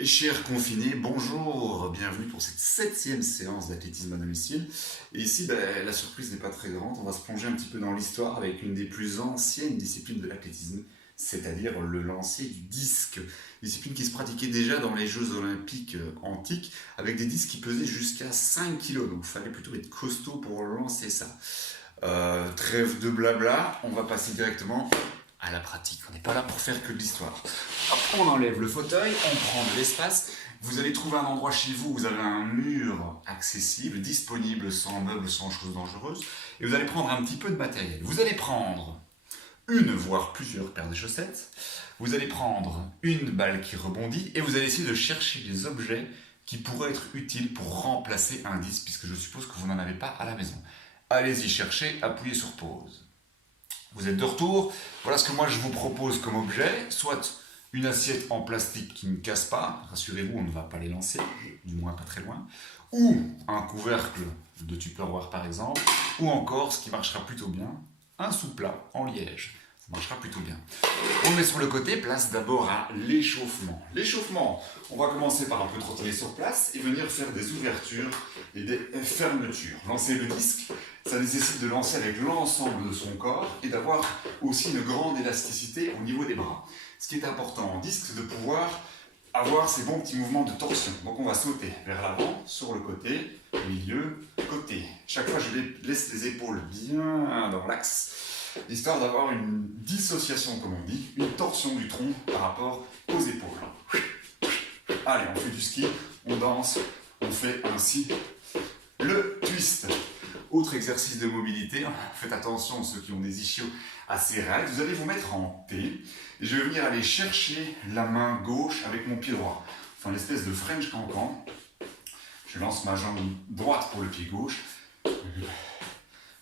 Et chers confinés, bonjour, bienvenue pour cette 7e séance d'athlétisme à domicile. Et ici, la surprise n'est pas très grande, on va se plonger un petit peu dans l'histoire avec une des plus anciennes disciplines de l'athlétisme, c'est-à-dire le lancer du disque. Discipline qui se pratiquait déjà dans les Jeux Olympiques antiques, avec des disques qui pesaient jusqu'à 5 kg, donc il fallait plutôt être costaud pour lancer ça. Trêve de blabla, on va passer directement à la pratique. On n'est pas là pour faire que de l'histoire. On enlève le fauteuil, on prend de l'espace. Vous allez trouver un endroit chez vous où vous avez un mur accessible, disponible, sans meubles, sans choses dangereuses. Et vous allez prendre un petit peu de matériel. Vous allez prendre une, voire plusieurs paires de chaussettes. Vous allez prendre une balle qui rebondit et vous allez essayer de chercher des objets qui pourraient être utiles pour remplacer un disque, puisque je suppose que vous n'en avez pas à la maison. Allez-y chercher, appuyez sur pause. Vous êtes de retour, voilà ce que moi je vous propose comme objet, soit une assiette en plastique qui ne casse pas, rassurez-vous on ne va pas les lancer, du moins pas très loin, ou un couvercle de Tupperware par exemple, ou encore, ce qui marchera plutôt bien, un sous-plat en liège, ça marchera plutôt bien. On le met sur le côté, place d'abord à l'échauffement. L'échauffement, on va commencer par un peu trotter sur place et venir faire des ouvertures et des fermetures. Lancer le disque, ça nécessite de lancer avec l'ensemble de son corps et d'avoir aussi une grande élasticité au niveau des bras. Ce qui est important en disque, c'est de pouvoir avoir ces bons petits mouvements de torsion. Donc on va sauter vers l'avant, sur le côté, milieu, côté. Chaque fois, je laisse les épaules bien dans l'axe, histoire d'avoir une dissociation, comme on dit, une torsion du tronc par rapport aux épaules. Allez, on fait du ski, on danse, on fait ainsi le twist. Autre exercice de mobilité, faites attention ceux qui ont des ischios assez raides, vous allez vous mettre en T et je vais venir aller chercher la main gauche avec mon pied droit. Enfin l'espèce de French cancan. Je lance ma jambe droite pour le pied gauche,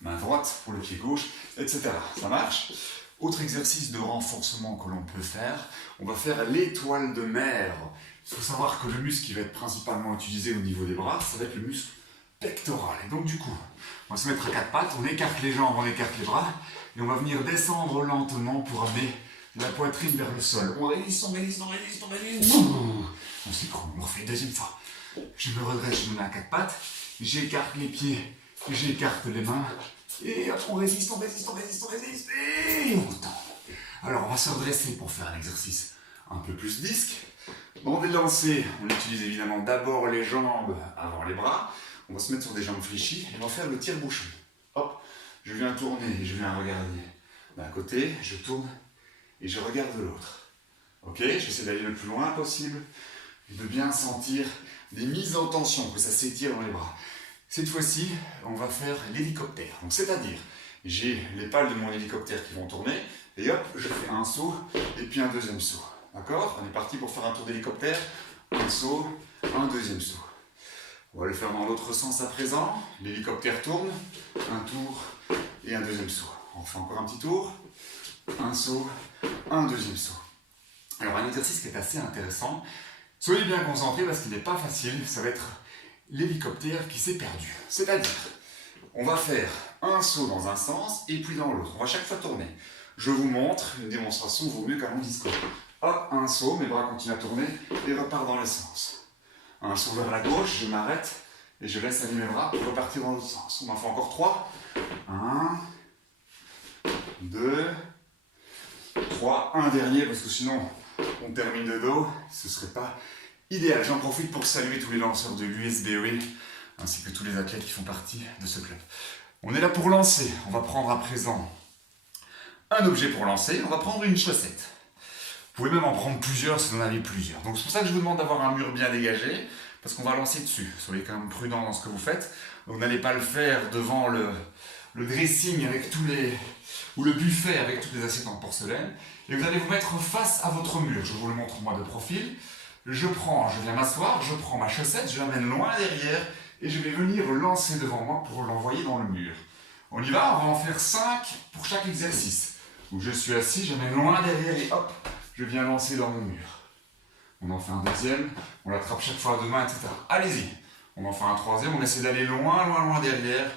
main droite pour le pied gauche, etc. Ça marche? Autre exercice de renforcement que l'on peut faire, on va faire l'étoile de mer. Il faut savoir que le muscle qui va être principalement utilisé au niveau des bras, ça va être le muscle pectoral. Et donc du coup, on va se mettre à quatre pattes, on écarte les jambes, on écarte les bras, et on va venir descendre lentement pour amener la poitrine vers le sol. On résiste, on résiste, on résiste, on résiste. On s'écroule, on refait une deuxième fois. Je me redresse, je me mets à quatre pattes, j'écarte les pieds, j'écarte les mains, et on résiste, on résiste, on résiste, on résiste, et on tend. Alors on va se redresser pour faire un exercice un peu plus disque. Dans des lancers, on utilise évidemment d'abord les jambes avant les bras. On va se mettre sur des jambes fléchies et on va faire le tire-bouchon. Hop, je viens tourner, je viens regarder d'un côté, je tourne et je regarde de l'autre. Ok, j'essaie d'aller le plus loin possible et de bien sentir des mises en tension, que ça s'étire dans les bras. Cette fois-ci, on va faire l'hélicoptère. Donc c'est-à-dire, j'ai les pales de mon hélicoptère qui vont tourner et hop, je fais un saut et puis un deuxième saut. D'accord? On est parti pour faire un tour d'hélicoptère, un saut, un deuxième saut. On va le faire dans l'autre sens à présent. L'hélicoptère tourne, un tour et un deuxième saut. On fait encore un petit tour, un saut, un deuxième saut. Alors un exercice qui est assez intéressant. Soyez bien concentrés parce qu'il n'est pas facile. Ça va être l'hélicoptère qui s'est perdu. C'est-à-dire, on va faire un saut dans un sens et puis dans l'autre. On va chaque fois tourner. Je vous montre, une démonstration vaut mieux qu'un long discours. Hop, un saut, mes bras continuent à tourner et repart dans le sens. Un saut vers la gauche, je m'arrête et je laisse aller mes bras pour repartir dans l'autre sens. On en fait encore 3. 1, 2, 3. Un dernier parce que sinon on termine de dos. Ce ne serait pas idéal. J'en profite pour saluer tous les lanceurs de l'USBOE ainsi que tous les athlètes qui font partie de ce club. On est là pour lancer. On va prendre à présent un objet pour lancer. On va prendre une chaussette. Vous pouvez même en prendre plusieurs si vous en avez plusieurs. Donc c'est pour ça que je vous demande d'avoir un mur bien dégagé, parce qu'on va lancer dessus. Soyez quand même prudent dans ce que vous faites. Donc n'allez pas le faire devant le dressing avec ou le buffet avec toutes les assiettes en porcelaine. Et vous allez vous mettre face à votre mur. Je vous le montre moi de profil. Je viens m'asseoir, je prends ma chaussette, je l'amène loin derrière et je vais venir lancer devant moi pour l'envoyer dans le mur. On y va, on va en faire 5 pour chaque exercice. Où je suis assis, j'amène loin derrière et hop, je viens lancer dans mon mur. On en fait un deuxième, on l'attrape chaque fois à deux mains, etc. Allez-y. On en fait un troisième, on essaie d'aller loin, loin, loin derrière.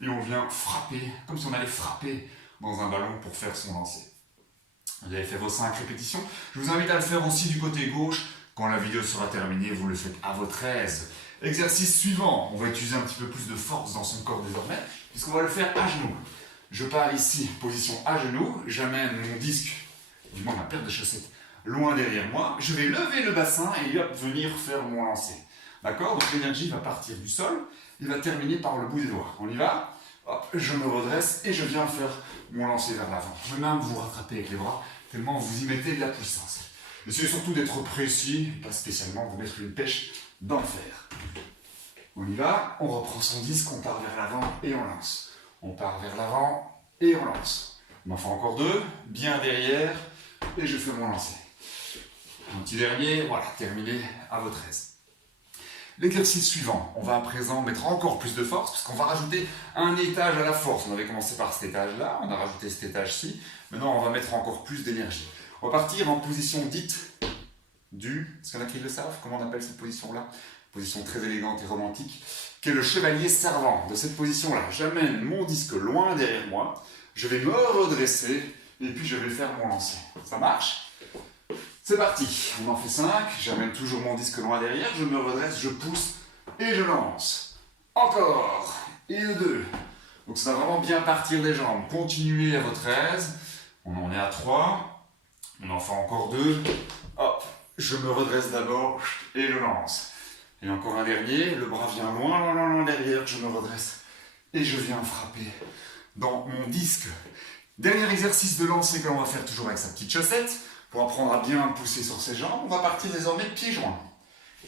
Et on vient frapper, comme si on allait frapper dans un ballon pour faire son lancer. Vous avez fait vos 5 répétitions. Je vous invite à le faire aussi du côté gauche, Quand la vidéo sera terminée, vous le faites à votre aise. Exercice suivant, on va utiliser un petit peu plus de force dans son corps désormais, puisqu'on va le faire à genoux. Je pars ici, position à genoux, j'amène mon disque, du moins ma paire de chaussettes, loin derrière moi. Je vais lever le bassin et hop, venir faire mon lancer. D'accord? Donc l'énergie va partir du sol et va terminer par le bout des doigts. On y va? Hop, je me redresse et je viens faire mon lancer vers l'avant. Je peux même vous rattraper avec les bras, tellement vous y mettez de la puissance. Essayez surtout d'être précis, pas spécialement vous mettre une pêche dans le fer. On y va, on reprend son disque, on part vers l'avant et on lance. On part vers l'avant et on lance. On en fait encore deux, bien derrière, et je fais mon lancer. Un petit dernier, voilà, terminé à votre aise. L'exercice suivant, on va à présent mettre encore plus de force, parce qu'on va rajouter un étage à la force. On avait commencé par cet étage-là, on a rajouté cet étage-ci. Maintenant, on va mettre encore plus d'énergie. On va partir en position dite du... Est-ce qu'il y en a qui le savent? Comment on appelle cette position-là? Position très élégante et romantique, qui est le chevalier servant. De cette position-là, j'amène mon disque loin derrière moi, je vais me redresser, et puis je vais faire mon lancer. Ça marche? C'est parti, on en fait 5, j'amène toujours mon disque loin derrière, je me redresse, je pousse et je lance. Encore, et le 2. Donc ça va vraiment bien partir les jambes. Continuez à votre aise, on en est à 3, on en fait encore 2. Hop, je me redresse d'abord et je lance. Et encore un dernier, le bras vient loin, loin, loin derrière, je me redresse et je viens frapper dans mon disque. Dernier exercice de lancer que l'on va faire toujours avec sa petite chaussette. Pour apprendre à bien pousser sur ses jambes, on va partir désormais pieds joints.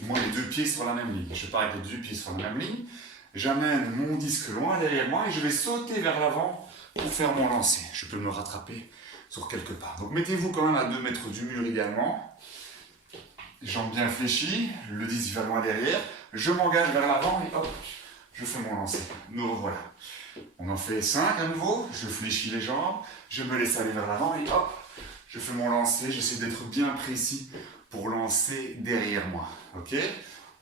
Moi, les deux pieds sur la même ligne. Je pars avec les deux pieds sur la même ligne. J'amène mon disque loin derrière moi et je vais sauter vers l'avant pour faire mon lancer. Je peux me rattraper sur quelques pas. Donc mettez-vous quand même à 2 mètres du mur idéalement. Jambes bien fléchies, le disque va loin derrière. Je m'engage vers l'avant et hop, je fais mon lancer. Nous revoilà. On en fait 5 à nouveau. Je fléchis les jambes, je me laisse aller vers l'avant et hop, je fais mon lancer, j'essaie d'être bien précis pour lancer derrière moi. Ok?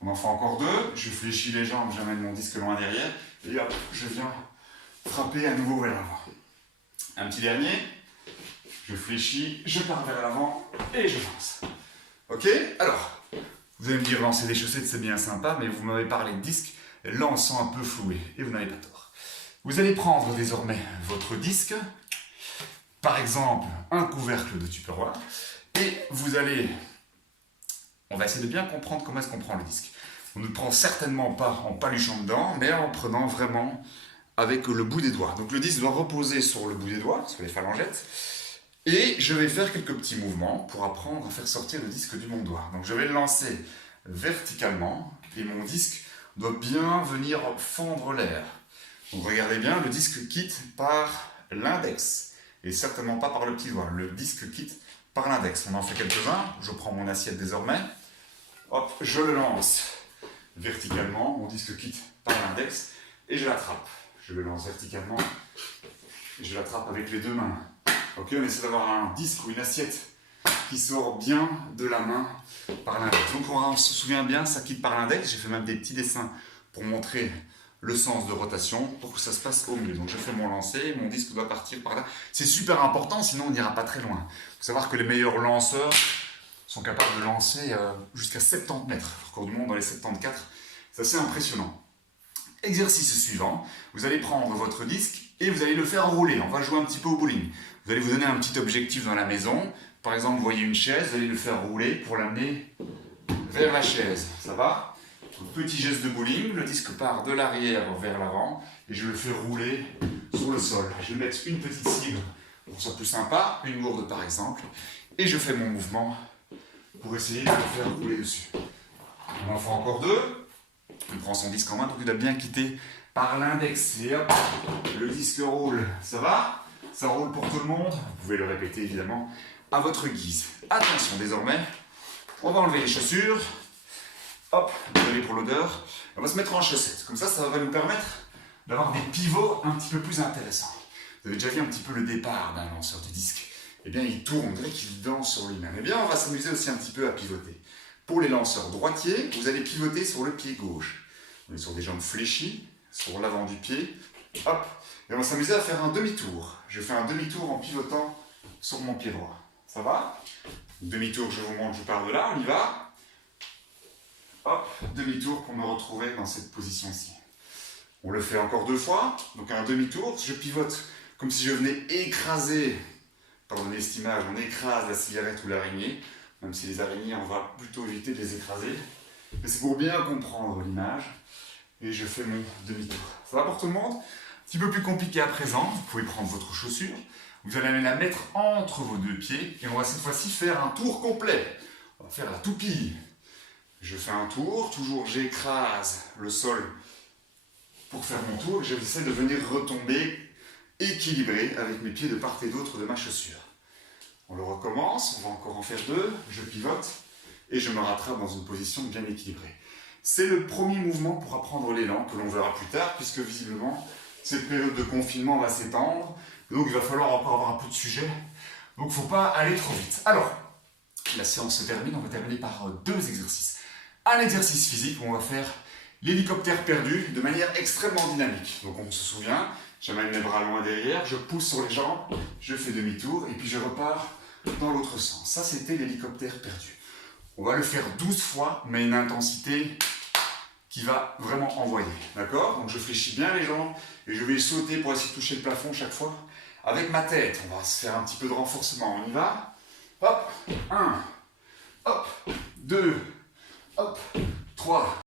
On en fait encore 2. Je fléchis les jambes, j'amène mon disque loin derrière. Et hop, je viens frapper à nouveau vers l'avant. Un petit dernier. Je fléchis, je pars vers l'avant et je lance. Ok? Alors, vous allez me dire lancer des chaussettes, c'est bien sympa, mais vous m'avez parlé de disque, lançant un peu floué. Et vous n'avez pas tort. Vous allez prendre désormais votre disque. Par exemple, un couvercle de Tupperware, et vous allez... On va essayer de bien comprendre comment est-ce qu'on prend le disque. On ne le prend certainement pas en paluchant dedans, mais en prenant vraiment avec le bout des doigts. Donc le disque doit reposer sur le bout des doigts, sur les phalangettes, et je vais faire quelques petits mouvements pour apprendre à faire sortir le disque du bon doigt. Donc je vais le lancer verticalement, et mon disque doit bien venir fendre l'air. Donc regardez bien, le disque quitte par l'index. Et certainement pas par le petit doigt. Le disque quitte par l'index. On en fait quelques-uns. Je prends mon assiette désormais. Hop, je le lance verticalement. Mon disque quitte par l'index et je l'attrape. Je le lance verticalement et je l'attrape avec les 2 mains. Ok, on essaie d'avoir un disque ou une assiette qui sort bien de la main par l'index. Donc on se souvient bien, ça quitte par l'index. J'ai fait même des petits dessins pour montrer le sens de rotation pour que ça se passe au mieux. Donc je fais mon lancer, mon disque doit partir par là. C'est super important, sinon on n'ira pas très loin. Il faut savoir que les meilleurs lanceurs sont capables de lancer jusqu'à 70 mètres. Le record du monde dans les 74, c'est assez impressionnant. Exercice suivant, vous allez prendre votre disque et vous allez le faire rouler. On va jouer un petit peu au bowling. Vous allez vous donner un petit objectif dans la maison. Par exemple, vous voyez une chaise, vous allez le faire rouler pour l'amener vers la chaise. Ça va ? Petit geste de bowling, le disque part de l'arrière vers l'avant et je le fais rouler sur le sol. Je vais mettre une petite cible pour que ce soit plus sympa, une gourde par exemple, et je fais mon mouvement pour essayer de le faire rouler dessus. On en fait encore 2. On prend son disque en main, donc il doit bien quitter par l'index et hop, le disque roule. Ça va? Ça roule pour tout le monde. Vous pouvez le répéter évidemment à votre guise. Attention désormais, on va enlever les chaussures. Hop, désolé pour l'odeur. On va se mettre en chaussettes. Comme ça va nous permettre d'avoir des pivots un petit peu plus intéressants. Vous avez déjà vu un petit peu le départ d'un lanceur de disque. Eh bien, il tourne, on dirait qu'il danse sur lui-même. Eh bien, on va s'amuser aussi un petit peu à pivoter. Pour les lanceurs droitiers, vous allez pivoter sur le pied gauche. On est sur des jambes fléchies, sur l'avant du pied. Hop, et on va s'amuser à faire un demi-tour. Je fais un demi-tour en pivotant sur mon pied droit. Ça va? Demi-tour, je vous montre, je pars de là, on y va. hop, demi-tour pour me retrouver dans cette position-ci. On le fait encore 2 fois, donc un demi-tour, je pivote comme si je venais écraser, pardonnez cette image, on écrase la cigarette ou l'araignée, même si les araignées, on va plutôt éviter de les écraser. Mais c'est pour bien comprendre l'image, et je fais mon demi-tour. Ça va pour tout le monde? Un petit peu plus compliqué à présent, vous pouvez prendre votre chaussure, vous allez la mettre entre vos 2 pieds, et on va cette fois-ci faire un tour complet. On va faire la toupie. Je fais un tour, toujours j'écrase le sol pour faire mon tour, et j'essaie de venir retomber équilibré avec mes pieds de part et d'autre de ma chaussure. On le recommence, on va encore en faire 2, je pivote, et je me rattrape dans une position bien équilibrée. C'est le premier mouvement pour apprendre l'élan que l'on verra plus tard, puisque visiblement, cette période de confinement va s'étendre, donc il va falloir encore avoir un peu de sujet, donc il ne faut pas aller trop vite. Alors, la séance se termine, on va terminer par 2 exercices. Un exercice physique où on va faire l'hélicoptère perdu de manière extrêmement dynamique. Donc on se souvient, j'amène les bras loin derrière, je pousse sur les jambes, je fais demi-tour et puis je repars dans l'autre sens. Ça, c'était l'hélicoptère perdu. On va le faire 12 fois, mais une intensité qui va vraiment envoyer. D'accord? Donc je fléchis bien les jambes et je vais sauter pour essayer de toucher le plafond chaque fois avec ma tête. On va se faire un petit peu de renforcement. On y va? Hop, 1, hop, 2, hop, 3.